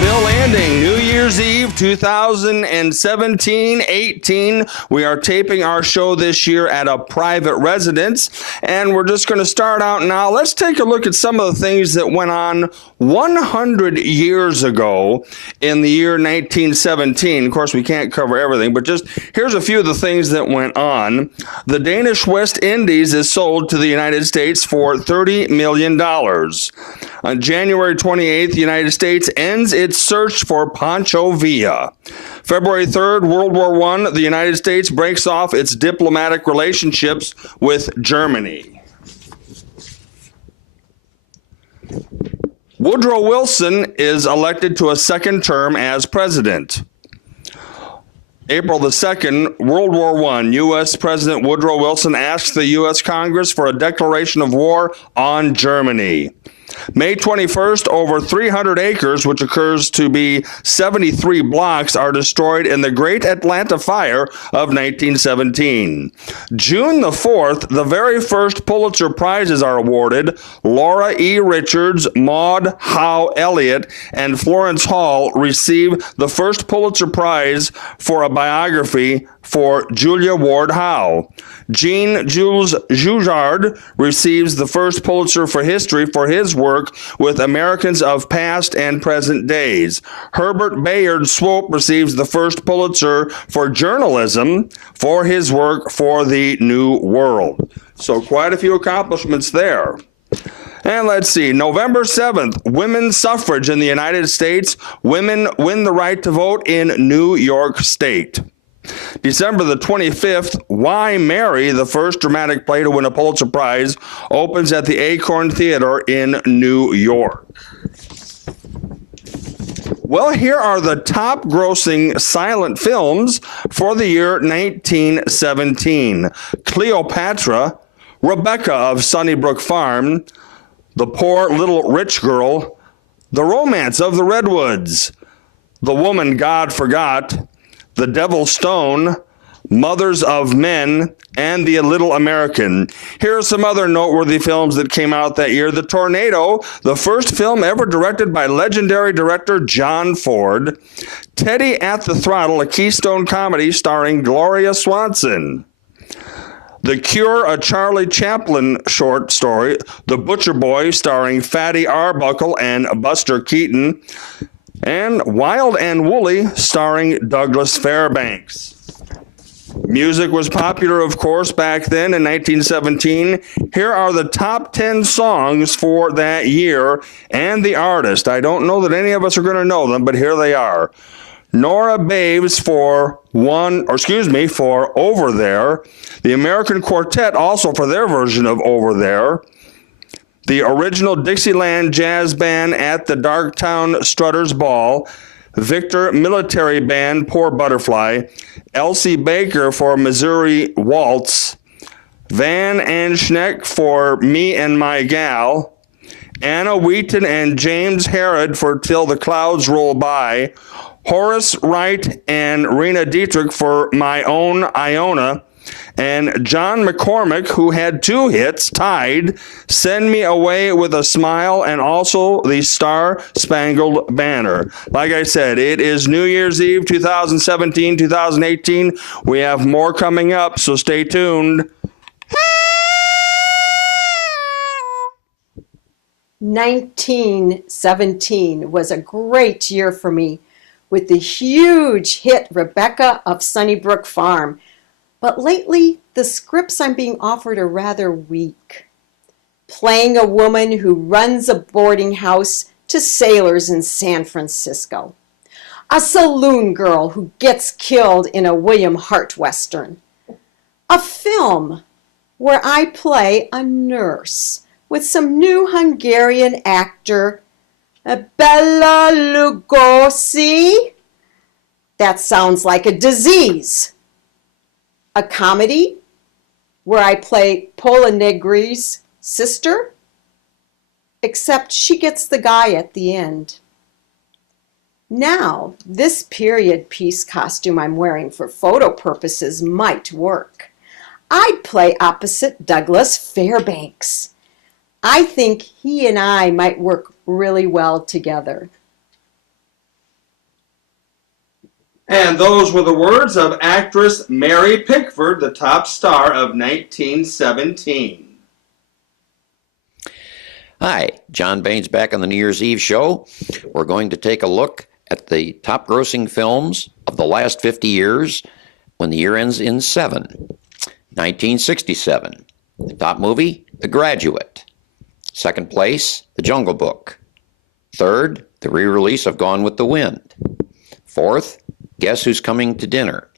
Bill Landing, New Year's Eve 2017-18. We are taping our show this year at a private residence, and we're just going to start out now. Let's take a look at some of the things that went on 100 years ago in the year 1917. Of course, we can't cover everything, but just here's a few of the things that went on. The Danish West Indies is sold to the United States for $30 million. On January 28th, the United States ends its search for Pancho Villa. February 3rd, World War I, the United States breaks off its diplomatic relationships with Germany. Woodrow Wilson is elected to a second term as president. April the 2nd, World War I, U.S. President Woodrow Wilson asks the U.S. Congress for a declaration of war on Germany. May 21st, over 300 acres, which occurs to be 73 blocks, are destroyed in the Great Atlanta Fire of 1917. June the 4th, the very first Pulitzer Prizes are awarded. Laura E. Richards, Maud Howe Elliott, and Florence Hall receive the first Pulitzer Prize for a biography for Julia Ward Howe. Jean-Jules Jouchard receives the first Pulitzer for history for his work with Americans of past and present days. Herbert Bayard Swope receives the first Pulitzer for journalism for his work for the New World. So quite a few accomplishments there. And let's see, November 7th, women's suffrage in the United States. Women win the right to vote in New York State. December the 25th, Why Mary, the first dramatic play to win a Pulitzer Prize, opens at the Acorn Theater in New York. Well, here are the top grossing silent films for the year 1917. Cleopatra, Rebecca of Sunnybrook Farm, The Poor Little Rich Girl, The Romance of the Redwoods, The Woman God Forgot, The Devil's Stone, Mothers of Men, and The Little American. Here are some other noteworthy films that came out that year. The Tornado, the first film ever directed by legendary director John Ford. Teddy at the Throttle, a Keystone comedy starring Gloria Swanson. The Cure, a Charlie Chaplin short story. The Butcher Boy, starring Fatty Arbuckle and Buster Keaton. And Wild and Woolly, starring Douglas Fairbanks. Music was popular, of course, back then in 1917. Here are the top 10 songs for that year and the artist. I don't know that any of us are going to know them, but here they are. Nora Baves for Over There. The American Quartet also for their version of Over There. The original Dixieland Jazz Band at the Darktown Strutters Ball, Victor Military Band, Poor Butterfly, Elsie Baker for Missouri Waltz, Van Schneck for Me and My Gal, Anna Wheaton and James Herod for Till the Clouds Roll By, Horace Wright and Rena Dietrich for My Own Iona, and John McCormick, who had two hits, tied Send Me Away with a Smile and also the Star Spangled Banner. Like I said, it is New Year's Eve 2017, 2018. We have more coming up, so stay tuned. 1917 was a great year for me with the huge hit Rebecca of Sunnybrook Farm. But lately, the scripts I'm being offered are rather weak. Playing a woman who runs a boarding house to sailors in San Francisco. A saloon girl who gets killed in a William Hart Western. A film where I play a nurse with some new Hungarian actor, Bela Lugosi. That sounds like a disease. A comedy where I play Pola Negri's sister, except she gets the guy at the end. Now, this period piece costume I'm wearing for photo purposes might work. I'd play opposite Douglas Fairbanks. I think he and I might work really well together. And those were the words of actress Mary Pickford, the top star of 1917. Hi, John Baines back on the New Year's Eve show. We're going to take a look at the top grossing films of the last 50 years when the year ends in 7. 1967, the top movie, The Graduate. Second place, The Jungle Book. Third, the re-release of Gone with the Wind. Fourth, Guess Who's Coming to Dinner.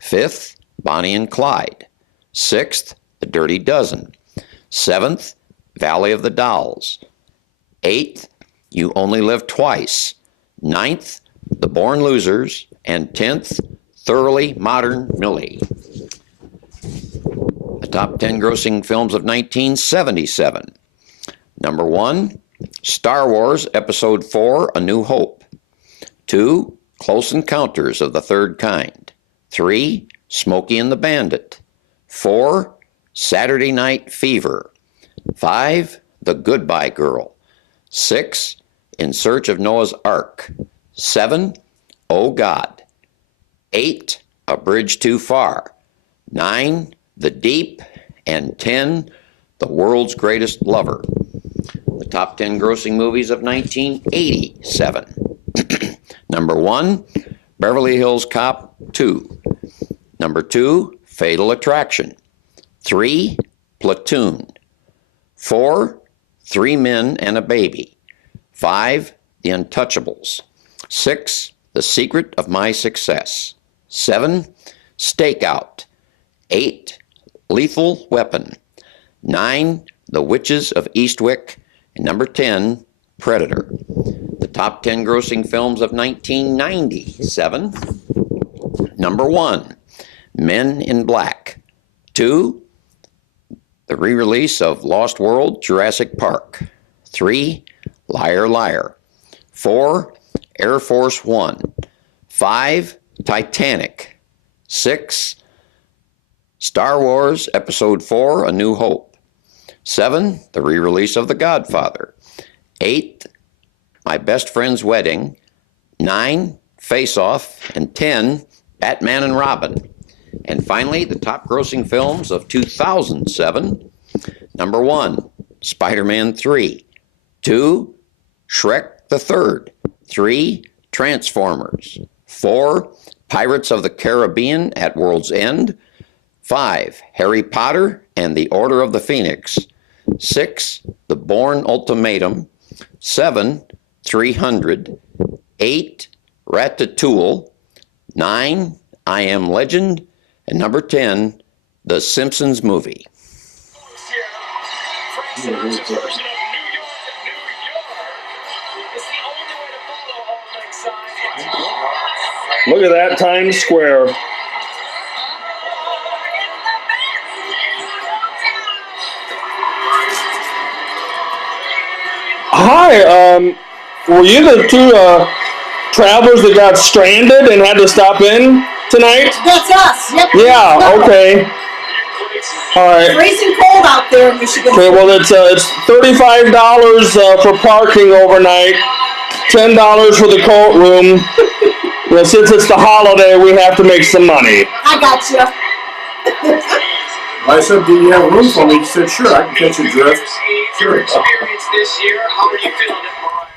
Fifth, Bonnie and Clyde. Sixth, The Dirty Dozen. Seventh, Valley of the Dolls. Eighth, You Only Live Twice. Ninth, The Born Losers. And 10th, Thoroughly Modern Millie. The top 10 grossing films of 1977. Number 1, Star Wars Episode 4, A New Hope. 2, Close Encounters of the Third Kind. 3, Smokey and the Bandit. 4, Saturday Night Fever. 5, The Goodbye Girl. 6, In Search of Noah's Ark. 7, Oh God. 8, A Bridge Too Far. 9, The Deep. And 10, The World's Greatest Lover. The top 10 grossing movies of 1987. Number 1, Beverly Hills Cop 2. Number 2, Fatal Attraction. 3, Platoon. 4, 3 Men and a Baby. 5, The Untouchables. 6, The Secret of My Success. 7, Stakeout. 8, Lethal Weapon. 9, The Witches of Eastwick. And number 10, Predator. The top 10 grossing films of 1997. Number 1, Men in Black. 2, the re-release of Lost World, Jurassic Park. 3, Liar Liar. 4, Air Force One. 5, Titanic. 6, Star Wars Episode 4, A New Hope. 7, the re-release of The Godfather. 8, My Best Friend's Wedding. 9, Face Off. And 10, Batman and Robin. And finally, the top grossing films of 2007. Number 1, Spider-Man 3. 2, Shrek the Third. 3, Transformers. 4, Pirates of the Caribbean at World's End. 5, Harry Potter and the Order of the Phoenix. 6, The Bourne Ultimatum. 7, 300. 8, Ratatouille. 9, I Am Legend. And number 10, The Simpsons Movie. Look at that Times Square. Hi, were you the two travelers that got stranded and had to stop in tonight? That's us. Yep. Yeah, okay. All right. Freezing cold out there in Michigan. Okay, well, it's $35 for parking overnight, $10 for the courtroom. Well, since it's the holiday, we have to make some money. I got you. I said, do you have room for me? He said, sure, I can catch a drift. Sure. Experience this year. How are you feeling it, Mark?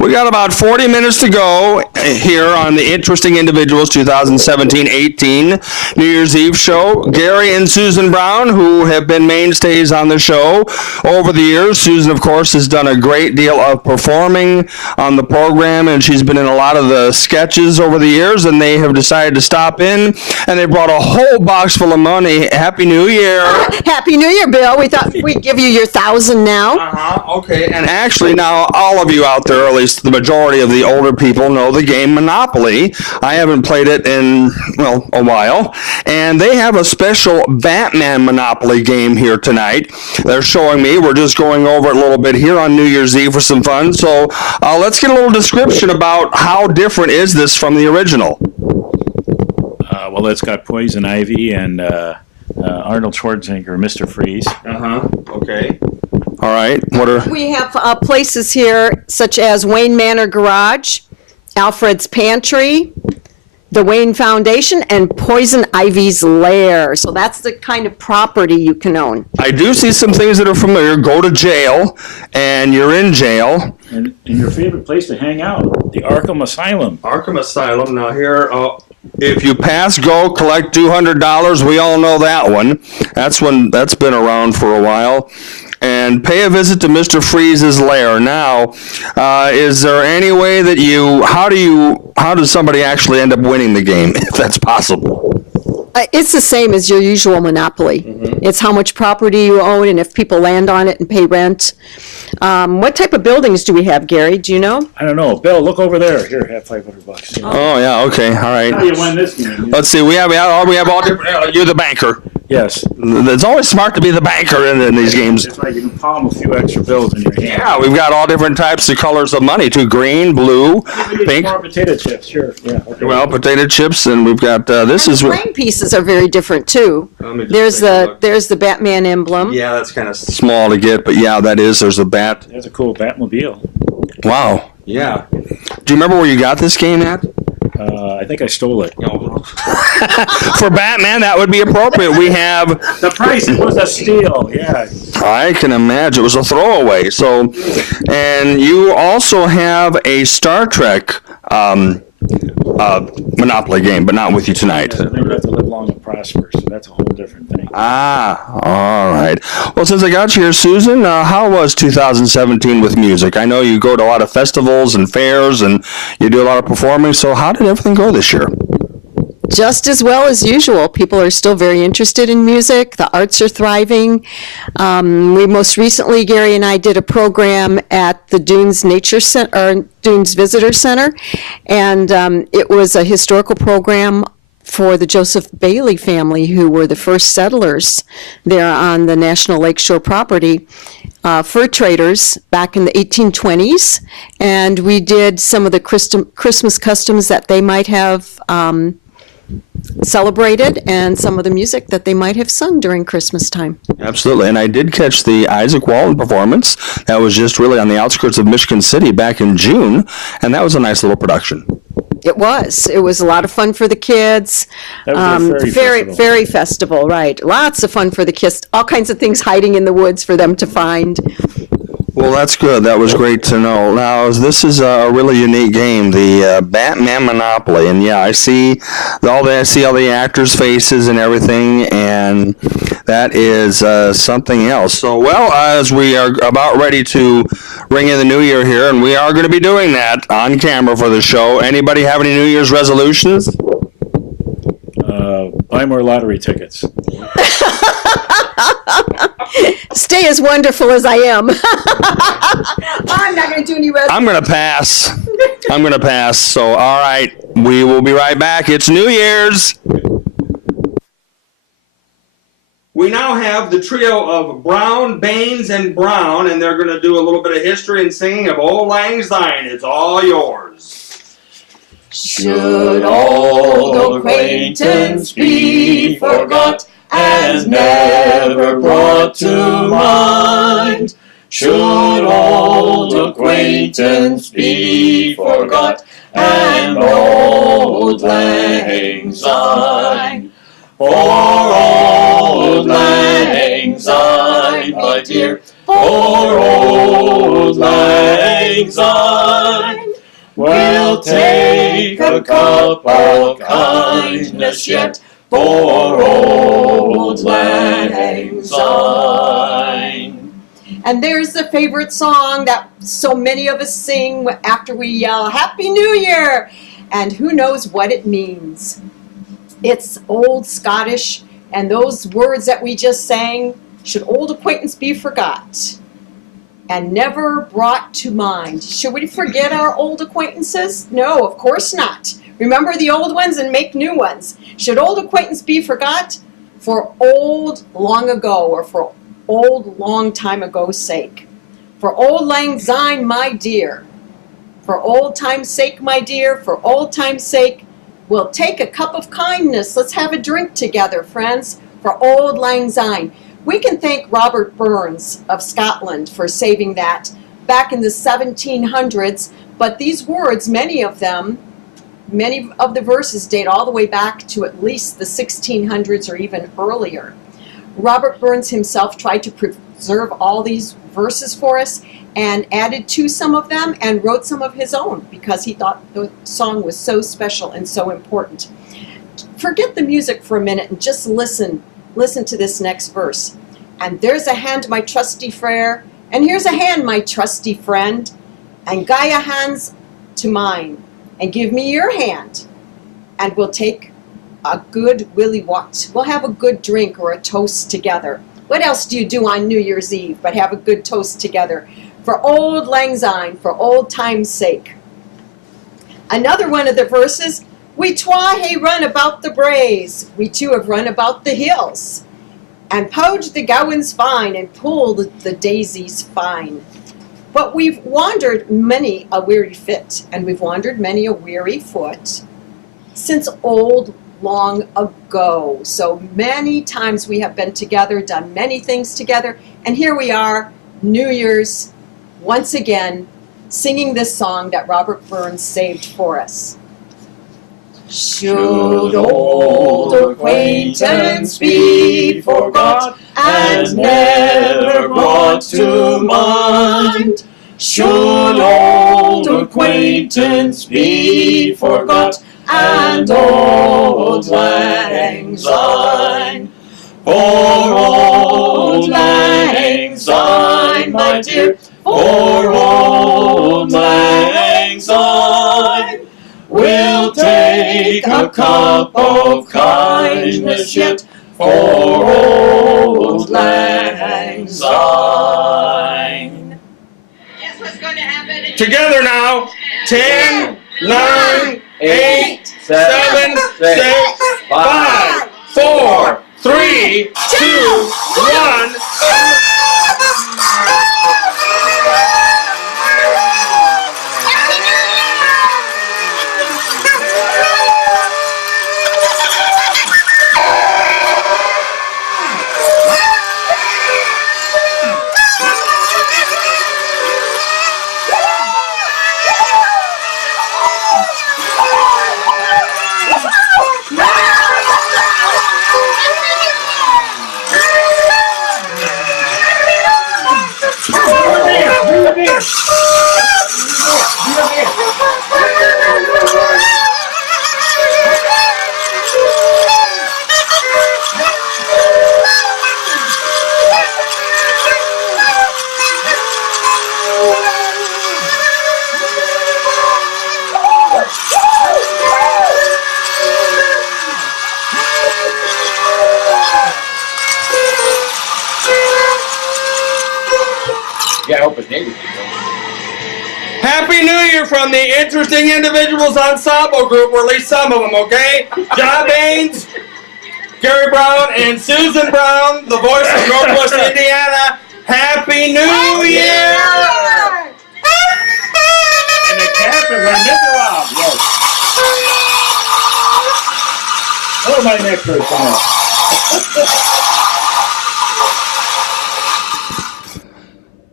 We got about 40 minutes to go here on the Interesting Individuals 2017-18 New Year's Eve show. Gary and Susan Brown, who have been mainstays on the show over the years. Susan, of course, has done a great deal of performing on the program, and she's been in a lot of the sketches over the years, and they have decided to stop in, and they brought a whole box full of money. Happy New Year. Happy New Year, Bill. We thought we'd give you your 1,000 now. Okay, and actually now all of you out there, at least the majority of the older people, know the game Monopoly. I haven't played it in, well, a while. And they have a special Batman Monopoly game here tonight. They're showing me. We're just going over it a little bit here on New Year's Eve for some fun. So let's get a little description about how different is this from the original. Well, it's got Poison Ivy and Arnold Schwarzenegger, Mr. Freeze. Okay. All right. What are... We have places here such as Wayne Manor Garage, Alfred's Pantry, the Wayne Foundation, and Poison Ivy's Lair. So that's the kind of property you can own. I do see some things that are familiar. Go to jail, and you're in jail. And your favorite place to hang out, the Arkham Asylum. Arkham Asylum. Now here, if you pass go, collect $200. We all know that one. That's been around for a while. And pay a visit to Mr. Freeze's lair. Now, is there any way that how does somebody actually end up winning the game, if that's possible? It's the same as your usual Monopoly. It's how much property you own and if people land on it and pay rent. What type of buildings do we have, Gary? Do you know? I don't know. Bill, look over there. Here, have $500. You know? Oh, yeah, okay, all How do right. you win this game? Let's see, we have all different, you're the banker. Yes. It's always smart to be the banker in these games. It's like you can palm a few extra bills in your hand. Yeah, we've got all different types of colors of money, too. Green, blue, pink. More potato chips, sure. Yeah. Okay. Well, potato chips, and we've got, this And is... the playing pieces are very different too. Let me just There's take a look. there's the Batman emblem. Yeah, that's kind of small to get, but yeah, there's a bat. There's a cool Batmobile. Wow. Yeah. Do you remember where you got this game at? I think I stole it. For Batman, that would be appropriate. We have, The price was a steal. Yeah. I can imagine, it was a throwaway. So, and you also have a Star Trek Monopoly game, but not with you tonight. They would have to live long and prosper, so that's a whole different thing. Ah, all right. Well, since I got you here, Susan, how was 2017 with music? I know you go to a lot of festivals and fairs, and you do a lot of performing, so how did everything go this year? Just as well as usual. People are still very interested in music. The arts are thriving. We most recently, Gary and I did a program at the Dunes Nature Center, or Dunes Visitor Center, and it was a historical program for the Joseph Bailey family, who were the first settlers there on the National Lakeshore property, fur traders back in the 1820s, and we did some of the Christmas customs that they might have celebrated and some of the music that they might have sung during Christmas time. Absolutely, and I did catch the Isaac Walton performance. That was just really on the outskirts of Michigan City back in June, and that was a nice little production. It was. It was a lot of fun for the kids. That was their fairy festival. Fairy festival, right. Lots of fun for the kids. All kinds of things hiding in the woods for them to find. Well, that's good. That was great to know. Now, this is a really unique game, the Batman Monopoly, and yeah, I see all the actors' faces and everything, and that is something else. So, well, as we are about ready to ring in the new year here, and we are going to be doing that on camera for the show. Anybody have any New Year's resolutions? Buy more lottery tickets. Stay as wonderful as I am. I'm not going to do any resolutions. I'm going to pass. So, all right, we will be right back. It's New Year's. We now have the trio of Brown, Baines, and Brown, and they're going to do a little bit of history and singing of Old Lang Syne. It's all yours. Should old acquaintance be forgot and never brought to mind? Should old acquaintance be forgot and old lang syne? For old lang syne, my dear, for old lang syne, we'll take a cup of kindness yet for old lang syne. And there's the favorite song that so many of us sing after we yell, Happy New Year! And who knows what it means. It's old Scottish, and those words that we just sang, should old acquaintance be forgot and never brought to mind. Should we forget our old acquaintances? No, of course not. Remember the old ones and make new ones. Should old acquaintance be forgot? For old long ago, or for old long time ago's sake. For old lang syne, my dear. For old time's sake, my dear, for old time's sake, we'll take a cup of kindness. Let's have a drink together, friends, for old lang syne. We can thank Robert Burns of Scotland for saving that back in the 1700s, But these words, many of the verses date all the way back to at least the 1600s or even earlier. Robert Burns himself tried to preserve all these verses for us and added to some of them and wrote some of his own because he thought the song was so special and so important. Forget the music for a minute and just listen to this next verse. And there's a hand, my trusty frere, and here's a hand, my trusty friend, and gie a hands to mine, and give me your hand, and we'll take a good willy wat. We'll have a good drink or a toast together. What else do you do on New Year's Eve but have a good toast together for old lang syne, for old time's sake? Another one of the verses, we twa hae run about the braes, we two have run about the hills, and pouged the gowans fine, and pulled the daisies fine. But we've wandered many a weary fit, and we've wandered many a weary foot, since old long ago. So many times we have been together, done many things together, and here we are, New Year's, once again, singing this song that Robert Burns saved for us. Should old acquaintance be forgot and never brought to mind, should old acquaintance be forgot and old lang syne, for old lang syne, my dear, for old lang syne, we'll take a cup of kindness yet for old lang syne. Guess what's going to happen? Together now. 10, 9, 8, 7, 6, 5, 4, 3, 2, 1. Yeah, I hope his neighbors. Happy New Year from the Interesting Individuals Ensemble Group, or at least some of them, okay? John Baines, Gary Brown, and Susan Brown, the voice of Northwest Indiana. Happy New Year! And the captain, Mr. Rob. Yes. Oh, my neck hurts so much.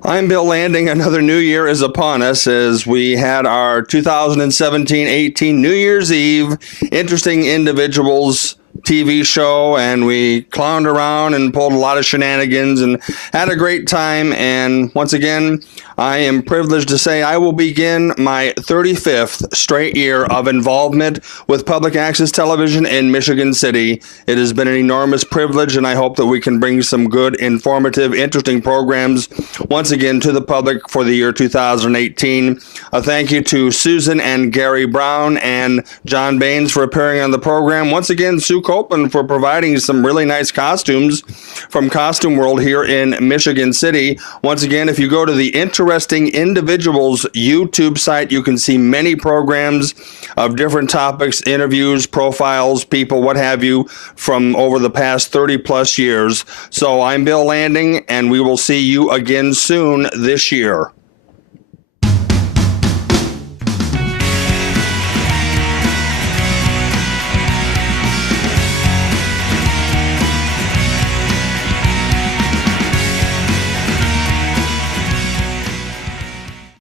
I'm Bill Landing. Another new year is upon us as we had our 2017-18 New Year's Eve Interesting Individuals TV show, and we clowned around and pulled a lot of shenanigans and had a great time. And once again, I am privileged to say I will begin my 35th straight year of involvement with public access television in Michigan City. It has been an enormous privilege, and I hope that we can bring some good, informative, interesting programs once again to the public for the year 2018. A thank you to Susan and Gary Brown and John Baines for appearing on the program. Once again, Sue Copeland for providing some really nice costumes from Costume World here in Michigan City. Once again, if you go to the Interesting Individuals YouTube site, you can see many programs of different topics, interviews, profiles, people, what have you, from over the past 30 plus years. So I'm Bill Landing, and we will see you again soon this year.